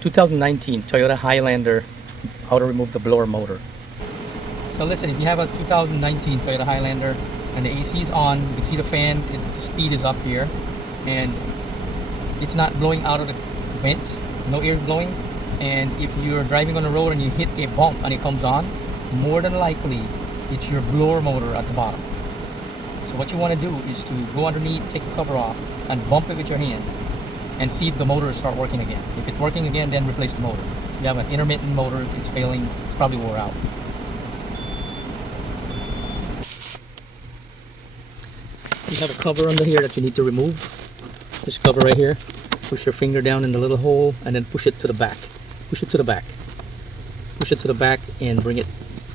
2019 Toyota Highlander, how to remove the blower motor. So listen, if you have a 2019 Toyota Highlander and the AC is on, you can see the fan, the speed is up here, and it's not blowing out of the vent, no air is blowing, and if you're driving on the road and you hit a bump and it comes on, more than likely it's your blower motor at the bottom. So what you want to do is to go underneath, take the cover off, and bump it with your hand and see if the motor start working again. If it's working again, then replace the motor. If you have an intermittent motor, it's failing, it's probably wore out. You have a cover under here that you need to remove. This cover right here. Push your finger down in the little hole and then push it to the back. Push it to the back. Push it to the back and bring it,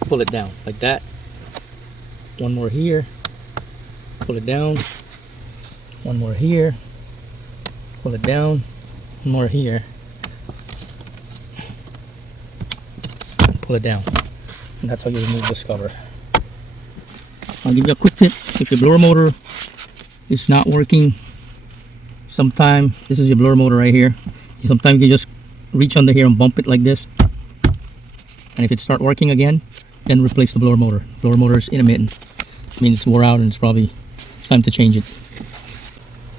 pull it down like that. One more here. Pull it down. One more here. Pull it down. One more here. Pull it down. And that's how you remove this cover. I'll give you a quick tip. If your blower motor is not working, sometime, this is your blower motor right here. Sometimes you just reach under here and bump it like this. And if it start working again, then replace the blower motor. Blower motor is intermittent. I mean, it's wore out and it's probably time to change it.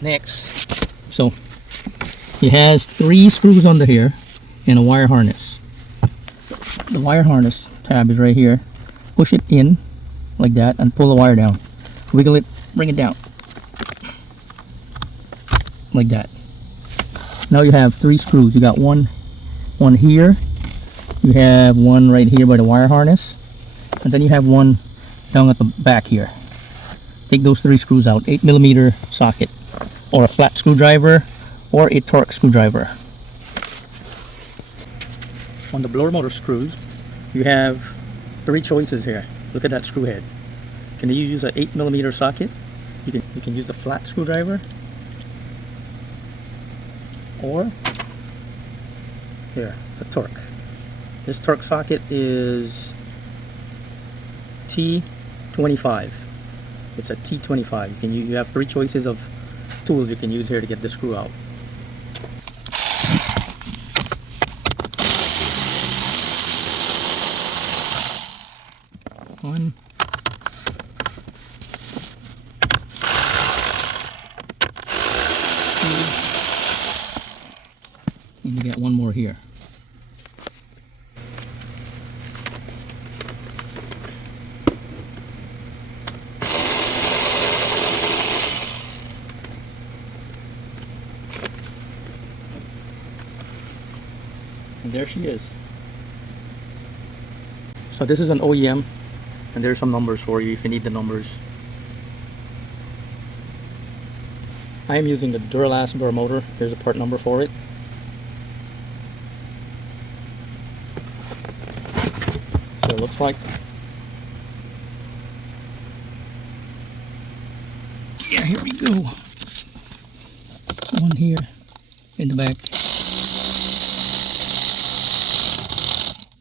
Next, so it has 3 screws under here and a wire harness. The wire harness tab is right here. Push it in like that and pull the wire down. Wiggle it, bring it down like that. Now you have 3 screws. You got one here, you have one right here by the wire harness, and then you have one down at the back here. Take those 3 screws out. 8mm socket, or a flat screwdriver, or a torque screwdriver. On the blower motor screws, you have 3 choices here. Look at that screw head. Can you use an 8mm socket? You can use a flat screwdriver, or here, a torque. This torque socket is T25. It's a T25. You have 3 choices of tools you can use here to get the screw out. One. And you get one more here. And there she is. So this is an OEM, and there's some numbers for you if you need the numbers. I am using the Duralast blower motor. There's a part number for it. So it looks like. Yeah, here we go. One here in the back.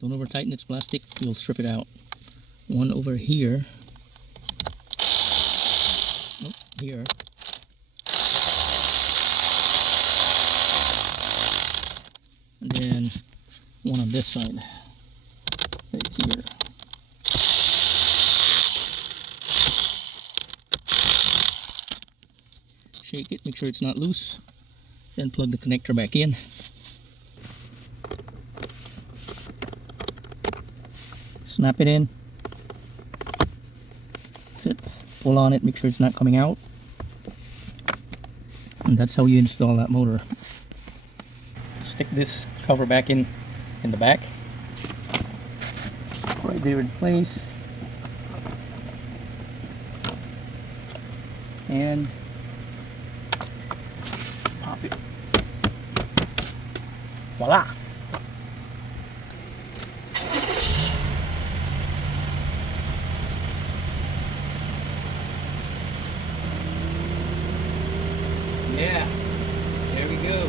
Don't over tighten, it's plastic, you'll strip it out. One over here. Oh, here. And then one on this side. Right here. Shake it, make sure it's not loose. Then plug the connector back in. Snap it in. That's it. Pull on it, make sure it's not coming out. And that's how you install that motor. Stick this cover back in the back. Right there in place. And pop it. Voila! Yeah, there we go.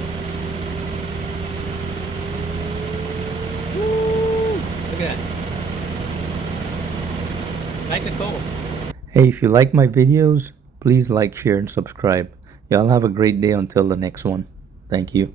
Woo! Look at that. It's nice and cold. Hey, if you like my videos, please like, share, and subscribe. Y'all have a great day until the next one. Thank you.